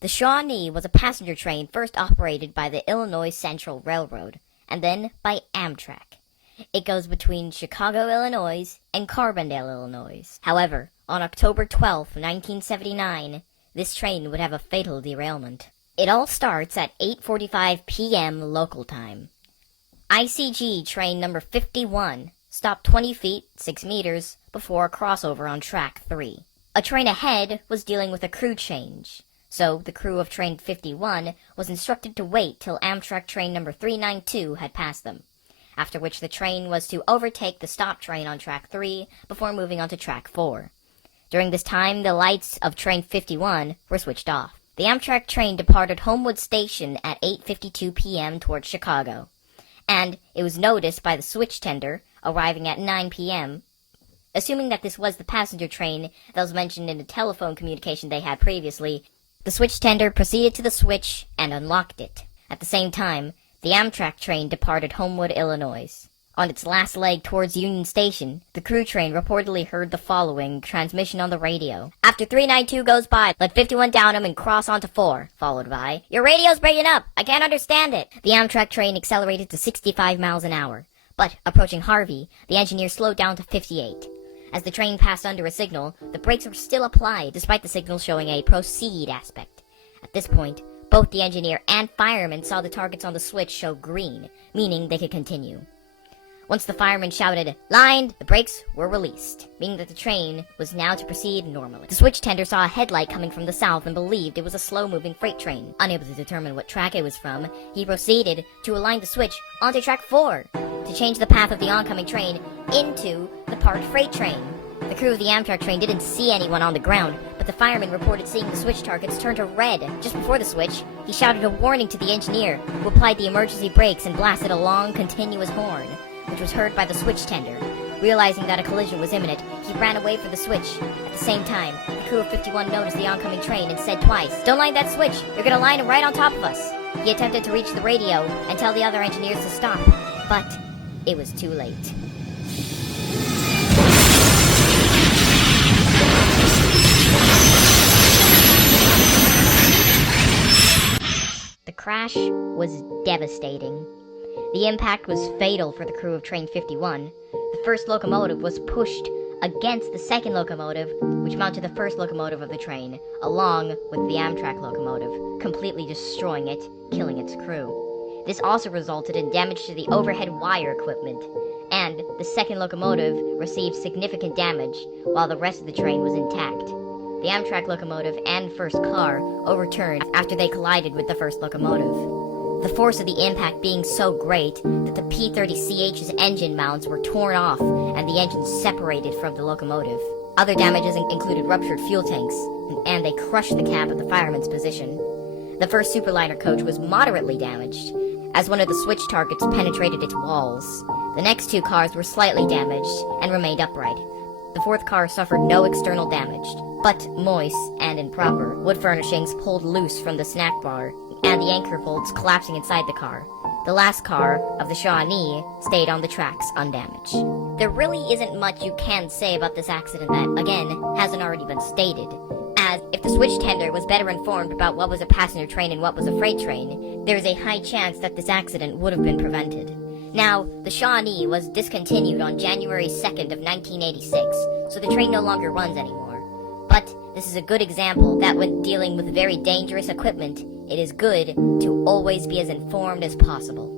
The Shawnee was a passenger train first operated by the Illinois Central Railroad, and then by Amtrak. It goes between Chicago, Illinois, and Carbondale, Illinois. However, on October 12, 1979, this train would have a fatal derailment. It all starts at 8:45 p.m. local time. ICG train number 51 stopped 20 feet, 6 meters, before a crossover on track 3. A train ahead was dealing with a crew change, so the crew of train 51 was instructed to wait till Amtrak train number 392 had passed them, after which the train was to overtake the stop train on track 3 before moving on to track 4. During this time, the lights of train 51 were switched off. The Amtrak train departed Homewood Station at 8:52 p.m. towards Chicago, and it was noticed by the switch tender arriving at 9 p.m. Assuming that this was the passenger train that was mentioned in the telephone communication they had previously, the switch tender proceeded to the switch and unlocked it. At the same time, the Amtrak train departed Homewood, Illinois. On its last leg towards Union Station, the crew train reportedly heard the following transmission on the radio. After 392 goes by, let 51 down him and cross onto 4, followed by, "Your radio's breaking up, I can't understand it." The Amtrak train accelerated to 65 miles an hour, but approaching Harvey, the engineer slowed down to 58. As the train passed under a signal, the brakes were still applied despite the signal showing a proceed aspect. At this point, both the engineer and fireman saw the targets on the switch show green, meaning they could continue. Once the fireman shouted, "Lined," the brakes were released, meaning that the train was now to proceed normally. The switch tender saw a headlight coming from the south and believed it was a slow-moving freight train. Unable to determine what track it was from, he proceeded to align the switch onto track 4 to change the path of the oncoming train into the parked freight train. The crew of the Amtrak train didn't see anyone on the ground, but the fireman reported seeing the switch targets turn to red. Just before the switch, he shouted a warning to the engineer, who applied the emergency brakes and blasted a long, continuous horn, which was heard by the switch tender. Realizing that a collision was imminent, he ran away for the switch. At the same time, the crew of 51 noticed the oncoming train and said twice, "Don't line that switch, you're gonna line it right on top of us." He attempted to reach the radio and tell the other engineers to stop, but it was too late. The crash was devastating. The impact was fatal for the crew of train 51. The first locomotive was pushed against the second locomotive, which mounted the first locomotive of the train, along with the Amtrak locomotive, completely destroying it, killing its crew. This also resulted in damage to the overhead wire equipment, and the second locomotive received significant damage, while the rest of the train was intact. The Amtrak locomotive and first car overturned after they collided with the first locomotive. The force of the impact being so great that the P-30CH's engine mounts were torn off and the engine separated from the locomotive. Other damages included ruptured fuel tanks, and they crushed the cab of the fireman's position. The first Superliner coach was moderately damaged, as one of the switch targets penetrated its walls. The next two cars were slightly damaged and remained upright. The fourth car suffered no external damage, but moist and improper wood furnishings pulled loose from the snack bar, and the anchor bolts collapsing inside the car. The last car of the Shawnee stayed on the tracks undamaged. There really isn't much you can say about this accident that, again, hasn't already been stated, as if the switch tender was better informed about what was a passenger train and what was a freight train, there is a high chance that this accident would have been prevented. Now, the Shawnee was discontinued on January 2nd of 1986, so the train no longer runs anymore. But this is a good example that when dealing with very dangerous equipment, it is good to always be as informed as possible.